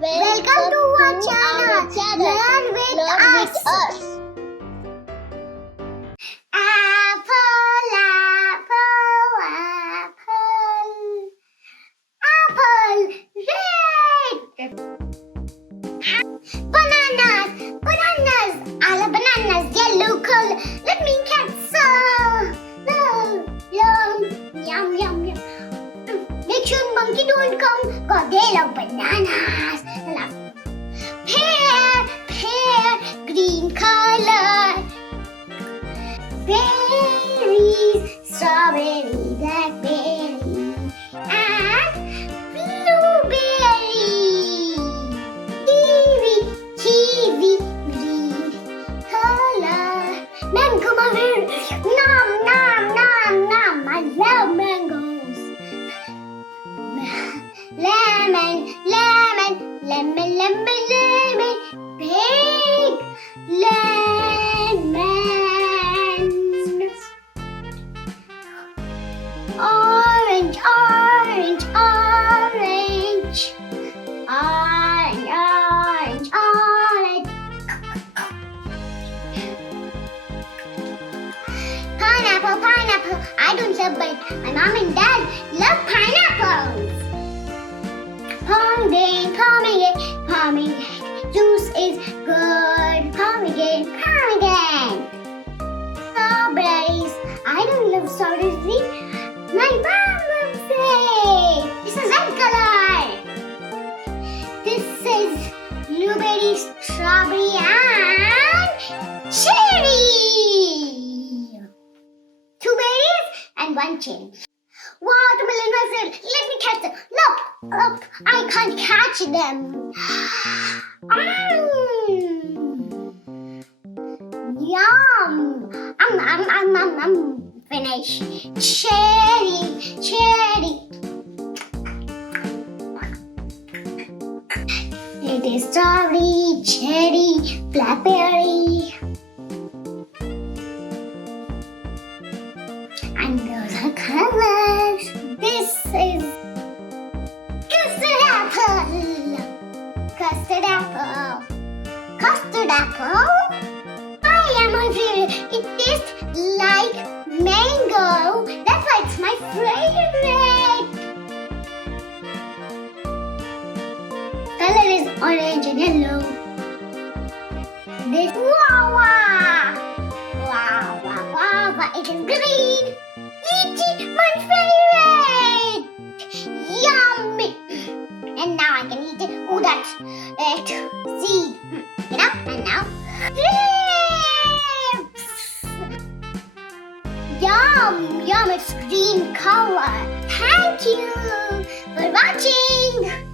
Welcome to our channel. Learn with us. Apple, apple, apple. Apple, red. Bananas, bananas. I love bananas. Yellow color. Let me catch some. Yum, yum, yum. Make sure monkey don't come, cause they love bananas. Pear, green color. Berries, strawberry, blackberry, and blueberry. Kiwi, green color. Mango, nom, nom, nom, nom. I love mangoes. Lemon, lemon, lemon, lemon, lemon. Big lemon. Orange, orange, orange. Orange, orange, orange. Pineapple, pineapple. I don't love, but my mom and dad love pineapples. Pomegranate, pomegranate, pomegranate. Juice is good. Pomegranate, pomegranate. Strawberries. I don't love strawberries. My mom loves it. This is red color. This is blueberry, strawberry, and cherry. 2 berries and 1 cherry. Watermelon was it. Let me catch them. Look, I can't catch them. Yum. Finish. Cherry, cherry. It is strawberry, cherry, blackberry. And those are colors. This is custard apple. Custard apple. Custard apple. I am my favorite. It tastes like mango. That's why it's my favorite. Color is orange and yellow. This guava. Guava. It is green. Lychee, my favorite. Yummy. And now I can eat it. Oh, that's seed. You know? And now grapes. Yum, yum. It's green color. Thank you for watching.